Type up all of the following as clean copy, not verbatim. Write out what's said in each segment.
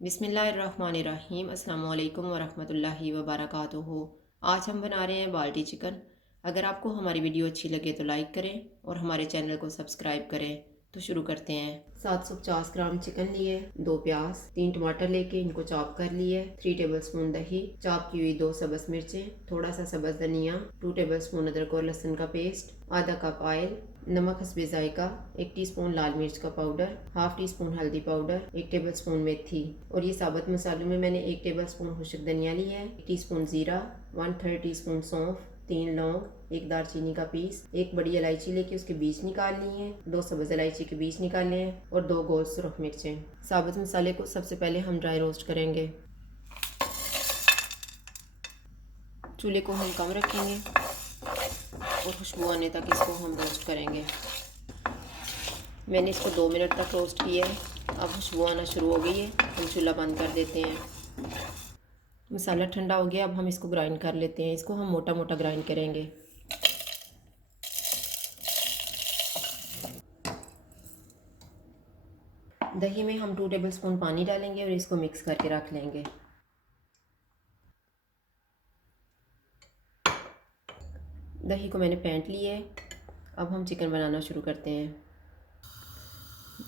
बिस्मिल्लाहिर्रहमानिर्रहीम। अस्सलाम वालेकुम वरहमतुल्लाहि वबरकातुहू। आज हम बना रहे हैं बाल्टी चिकन। अगर आपको हमारी वीडियो अच्छी लगे तो लाइक करें और हमारे चैनल को सब्सक्राइब करें। तो शुरू करते हैं। 750 ग्राम चिकन लिए, 2 प्याज, 3 टमाटर लेके इनको चॉप कर लिए, 3 टेबलस्पून दही, चॉप की हुई 2 सब्ज़ मिर्चें, थोड़ा सा सब्ज़ धनिया, 2 टेबलस्पून अदरक और लहसुन का पेस्ट, आधा कप ऑयल, नमक हस्बे जायका, 1 टीस्पून लाल मिर्च का पाउडर, हाफ टी स्पून हल्दी पाउडर, 1 टेबलस्पून मेथी। और ये साबुत मसालों में मैंने 1 टेबलस्पून खुश्क धनिया ली है, 1 टीस्पून ज़ीरा, 1/3 टीस्पून सौंफ, 3 लौंग, 1 दालचीनी का पीस, 1 बड़ी इलायची लेके उसके बीज निकाल लिए हैं, 2 सब्ज़ इलायची के बीज निकाले हैं और 2 गोल सुरख मिर्चें। साबुत मसाले को सबसे पहले हम ड्राई रोस्ट करेंगे। चूल्हे को हम कम रखेंगे और खुशबू आने तक इसको हम रोस्ट करेंगे। मैंने इसको 2 मिनट तक रोस्ट किया है। अब खुशबू आना शुरू हो गई है, हम चूल्हा बंद कर देते हैं। मसाला ठंडा हो गया, अब हम इसको ग्राइंड कर लेते हैं। इसको हम मोटा मोटा ग्राइंड करेंगे। दही में हम 2 टेबलस्पून पानी डालेंगे और इसको मिक्स करके रख लेंगे। दही को मैंने फेंट लिया है। अब हम चिकन बनाना शुरू करते हैं।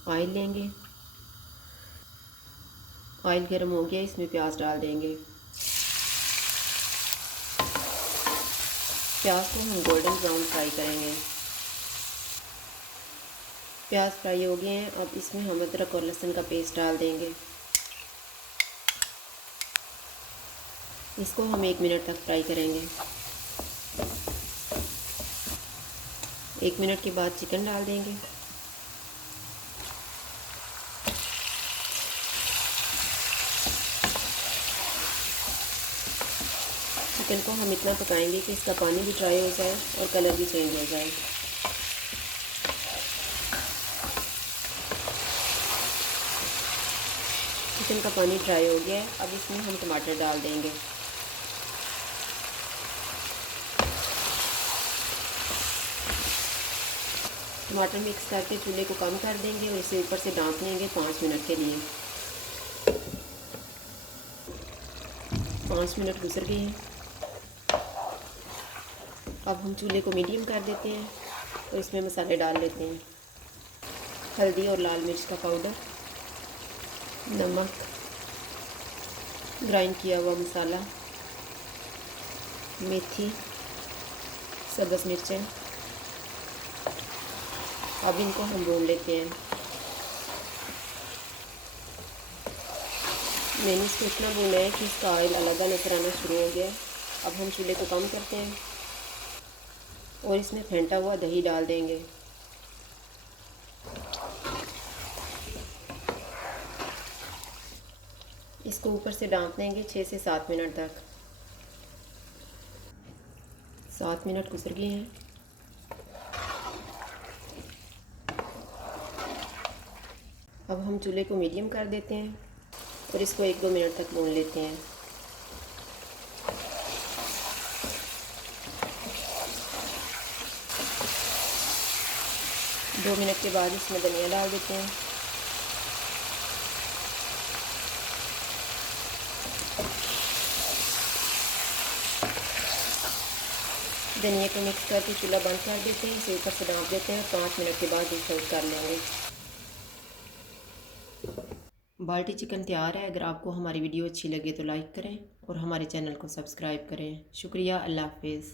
ऑयल लेंगे, ऑयल गर्म हो गया, इसमें प्याज डाल देंगे। प्याज को हम गोल्डन ब्राउन फ्राई करेंगे। प्याज फ्राई हो गए हैं, अब इसमें हम अदरक और लहसुन का पेस्ट डाल देंगे। इसको हम 1 मिनट तक फ्राई करेंगे। 1 मिनट के बाद चिकन डाल देंगे। चिकन को हम इतना पकाएंगे कि इसका पानी भी ड्राई हो जाए और कलर भी चेंज हो जाए। चिकन का पानी ड्राई हो गया है, अब इसमें हम टमाटर डाल देंगे। टमाटर मिक्स करके चूल्हे को कम कर देंगे और इसे ऊपर से ढाँप लेंगे 5 मिनट के लिए। 5 मिनट गुजर गए हैं। अब हम चूल्हे को मीडियम कर देते हैं और इसमें मसाले डाल लेते हैं। हल्दी और लाल मिर्च का पाउडर, नमक, ग्राइंड किया हुआ मसाला, मेथी, सब्ज़ मिर्चें। अब इनको हम भून लेते हैं। मैंने इसको इतना भूना है कि इसका ऑयल अलग नजर आना शुरू हो गया है। अब हम चूल्हे को कम करते हैं और इसमें फेंटा हुआ दही डाल देंगे। इसको ऊपर से ढाँप देंगे 6 से 7 मिनट तक। 7 मिनट गुजर गए हैं। अब हम चूल्हे को मीडियम कर देते हैं और इसको 1-2 मिनट तक भून लेते हैं। दो मिनट के बाद इसमें धनिया डाल देते हैं। धनिया को मिक्स करके चूल्हा बंद कर देते हैं। इसे ऊपर से ढाँप देते हैं। 5 मिनट के बाद इसे सर्व कर लेंगे। बाल्टी चिकन तैयार है। अगर आपको हमारी वीडियो अच्छी लगे तो लाइक करें और हमारे चैनल को सब्सक्राइब करें। शुक्रिया। अल्लाह हाफिज़।